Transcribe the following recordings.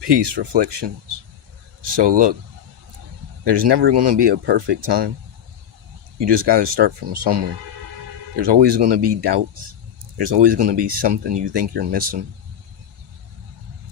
Peace reflections. So look, there's never going to be a perfect time. You just got to start from somewhere. There's always going to be doubts. There's always going to be something you think you're missing.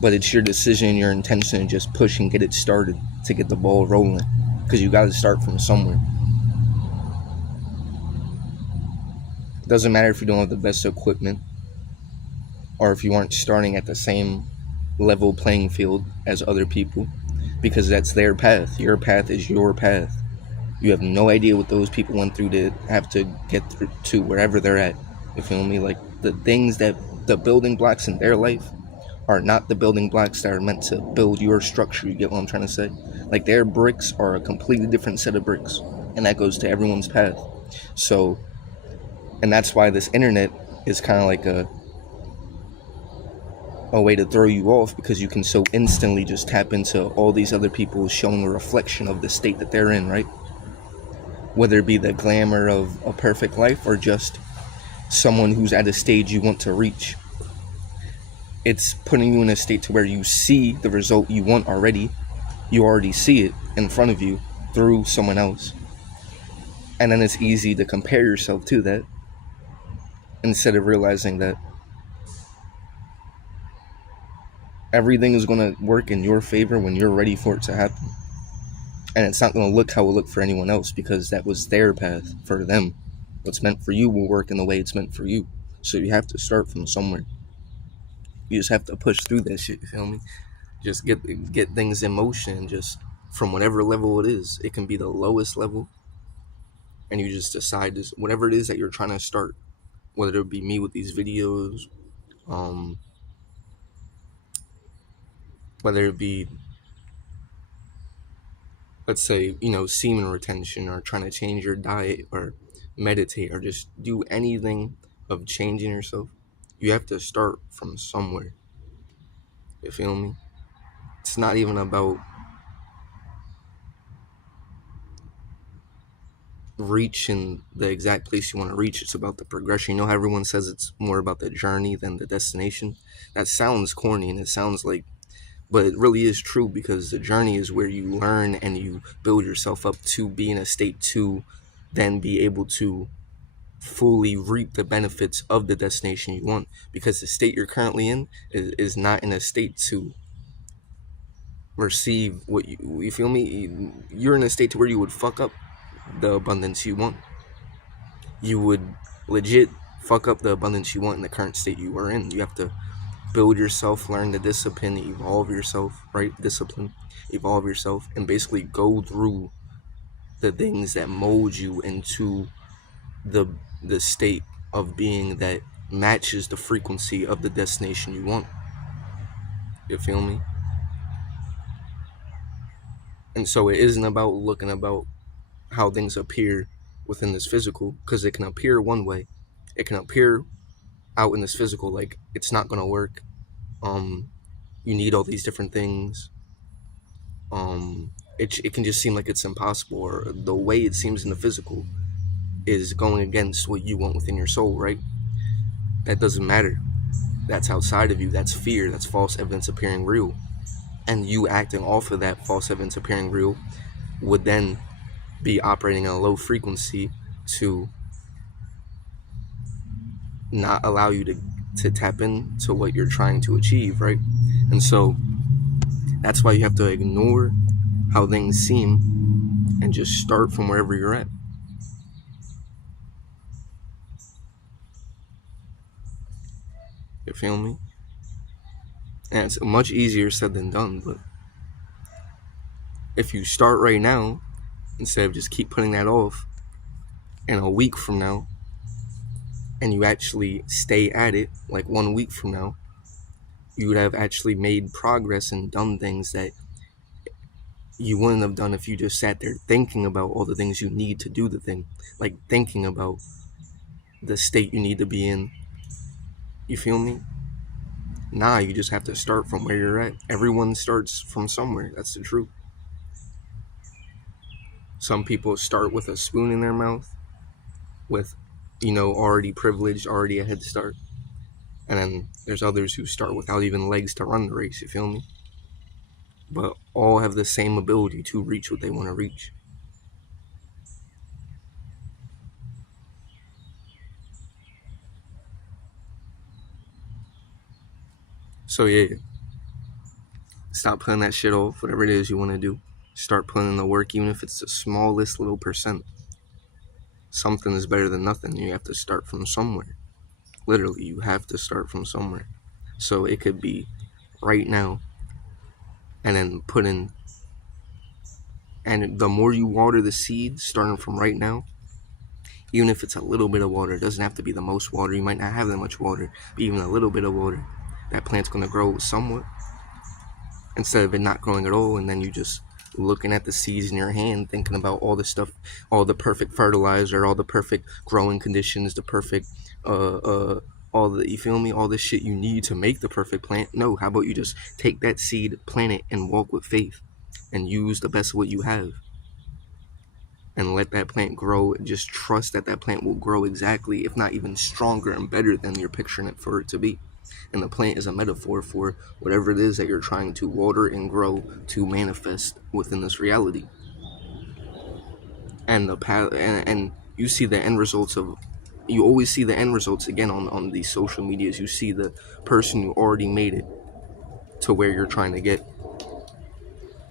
But it's your decision, your intention to just push and get it started, to get the ball rolling. Because you got to start from somewhere. It doesn't matter if you don't have the best equipment, or if you aren't starting at the same level playing field as other people, because that's their path. Your path is your path. You have no idea what those people went through to have to get through to wherever they're at. You feel me? Like, the things that, the building blocks in their life are not the building blocks that are meant to build your structure. You get what I'm trying to say? Like, their bricks are a completely different set of bricks, and that goes to everyone's path. So, and that's why this internet is kind of like a way to throw you off, because you can so instantly just tap into all these other people showing a reflection of the state that they're in, right? Whether it be the glamour of a perfect life or just someone who's at a stage you want to reach. It's putting you in a state to where you see the result you want already. You already see it in front of you through someone else. And then it's easy to compare yourself to that, instead of realizing that everything is going to work in your favor when you're ready for it to happen. And it's not going to look how it looked for anyone else, because that was their path for them. What's meant for you will work in the way it's meant for you. So you have to start from somewhere. You just have to push through that shit, you feel me? Just get things in motion, just from whatever level it is. It can be the lowest level, and you just decide this, whatever it is that you're trying to start, whether it be me with these videos, whether it be, let's say, semen retention, or trying to change your diet, or meditate, or just do anything of changing yourself. You have to start from somewhere. You feel me? It's not even about reaching the exact place you want to reach. It's about the progression. You know how everyone says it's more about the journey than the destination? That sounds corny, and it sounds like, but it really is true, because the journey is where you learn and you build yourself up to be in a state to then be able to fully reap the benefits of the destination you want. Because the state you're currently in is not in a state to receive what you feel me? You're in a state to where you would fuck up the abundance you want. You would legit fuck up the abundance you want in the current state you are in. You have to build yourself, learn the discipline, evolve yourself, right? Discipline, evolve yourself, and basically go through the things that mold you into the state of being that matches the frequency of the destination you want. You feel me? And so it isn't about looking about how things appear within this physical, because it can appear one way. It can appear out in this physical like it's not gonna work. You need all these different things. It can just seem like it's impossible, or the way it seems in the physical is going against what you want within your soul, right? That doesn't matter. That's outside of you. That's fear. That's false evidence appearing real. And you acting off of that false evidence appearing real would then be operating at a low frequency to not allow you to tap into what you're trying to achieve, right? And so that's why you have to ignore how things seem and just start from wherever you're at. You feel me? And it's much easier said than done, but if you start right now, instead of just keep putting that off, and a week from now, and you actually stay at it, like 1 week from now, you would have actually made progress and done things that you wouldn't have done if you just sat there thinking about all the things you need to do the thing, like thinking about the state you need to be in. You feel me? Nah, you just have to start from where you're at. Everyone starts from somewhere. That's the truth. Some people start with a spoon in their mouth, with, already privileged, already a head start. And then there's others who start without even legs to run the race, you feel me? but all have the same ability to reach what they want to reach. So yeah, stop putting that shit off, whatever it is you want to do. Start putting in the work, even if it's the smallest little percent. Something is better than nothing. You have to start from somewhere. Literally, you have to start from somewhere. So it could be right now, and then put in, and the more you water the seed, starting from right now, even if it's a little bit of water, it doesn't have to be the most water. You might not have that much water, but even a little bit of water, that plant's going to grow somewhat, instead of it not growing at all, and then you just looking at the seeds in your hand, thinking about all the stuff, all the perfect fertilizer, all the perfect growing conditions, the perfect all the, you feel me, all the shit you need to make the perfect plant. No, how about you just take that seed, plant it, and walk with faith, and use the best of what you have, and let that plant grow. Just trust that that plant will grow exactly, if not even stronger and better than you're picturing it for it to be. And the plant is a metaphor for whatever it is that you're trying to water and grow to manifest within this reality. And the path, and you see the end results of, you always see the end results again on these social medias. You see the person who already made it to where you're trying to get,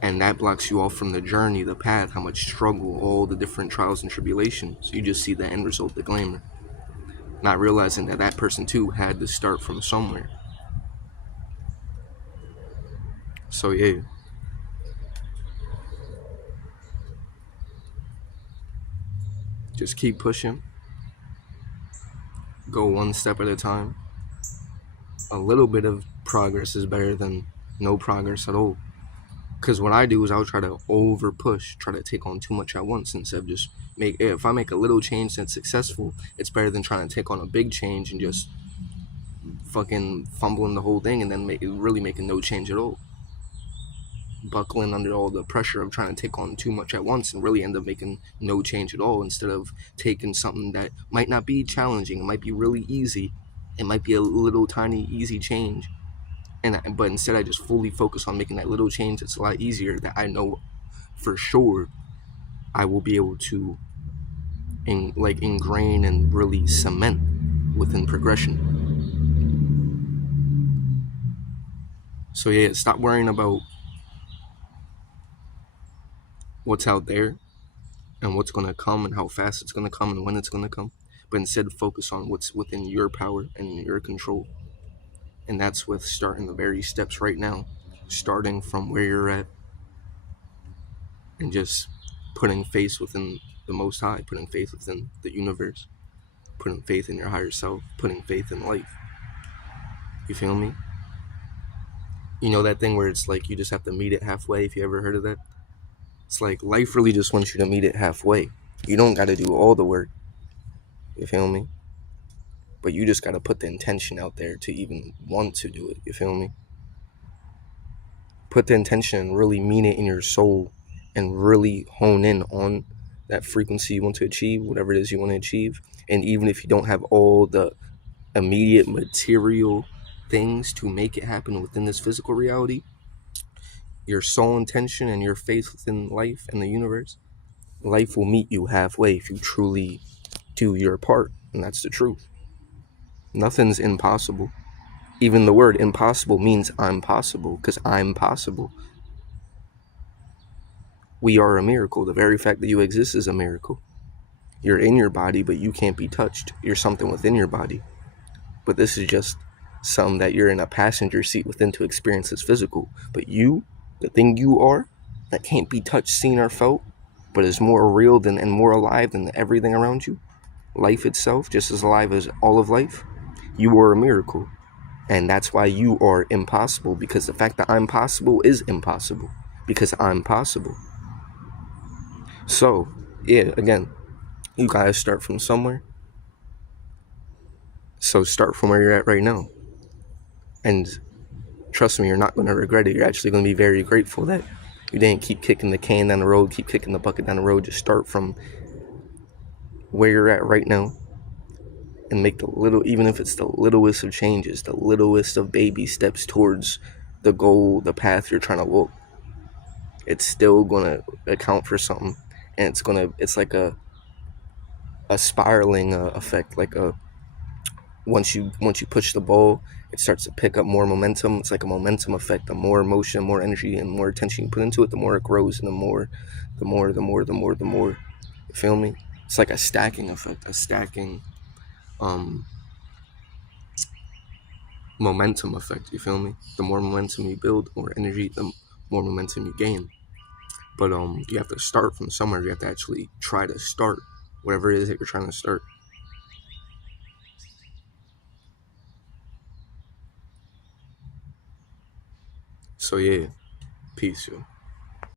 and that blocks you off from the journey, the path, how much struggle, all the different trials and tribulations. You just see the end result, the glamour, not realizing that that person too had to start from somewhere. So yeah, just keep pushing, go one step at a time. A little bit of progress is better than no progress at all. Because what I do is I'll try to over push, try to take on too much at once, instead of just if I make a little change that's successful, it's better than trying to take on a big change and just fucking fumbling the whole thing, and then really making no change at all. Buckling under all the pressure of trying to take on too much at once and really end up making no change at all, instead of taking something that might not be challenging, it might be really easy, it might be a little tiny easy change, but instead I just fully focus on making that little change that's a lot easier, that I know for sure I will be able to ingrain and really cement within progression. So yeah, stop worrying about what's out there and what's going to come and how fast it's going to come and when it's going to come, but instead focus on what's within your power and your control. And that's with starting the very steps right now, starting from where you're at, and just putting faith within the Most High, putting faith within the universe, putting faith in your higher self, putting faith in life. You feel me? You know that thing where it's like you just have to meet it halfway, if you ever heard of that? It's like life really just wants you to meet it halfway. You don't got to do all the work. You feel me? But you just got to put the intention out there to even want to do it. You feel me? Put the intention and really mean it in your soul, and really hone in on that frequency you want to achieve, whatever it is you want to achieve. And even if you don't have all the immediate material things to make it happen within this physical reality, your soul intention and your faith within life and the universe, life will meet you halfway if you truly do your part. And that's the truth. Nothing's impossible. Even the word impossible means I'm possible, because I'm possible. We are a miracle. The very fact that you exist is a miracle. You're in your body, but you can't be touched. You're something within your body. But this is just something that you're in a passenger seat within to experience as physical. But you, the thing you are, that can't be touched, seen, or felt, but is more real than and more alive than everything around you, life itself, just as alive as all of life, you are a miracle. And that's why you are impossible, because the fact that I'm possible is impossible, because I'm possible. So, yeah, again, you guys start from somewhere. So start from where you're at right now. And trust me, you're not going to regret it. You're actually going to be very grateful that you didn't keep kicking the can down the road, keep kicking the bucket down the road. Just start from where you're at right now and make the little, even if it's the littlest of changes, the littlest of baby steps towards the goal, the path you're trying to walk. it's still gonna account for something, and it's like a spiraling effect. Like a once you push the ball, it starts to pick up more momentum. It's like a momentum effect. The more motion, more energy, and more attention you put into it, the more it grows, and the more. You feel me? It's like a stacking effect, a stacking um, momentum effect. You feel me? The more momentum you build, the more energy, the more momentum you gain. But you have to start from somewhere. You have to actually try to start whatever it is that you're trying to start. So yeah, peace, yo.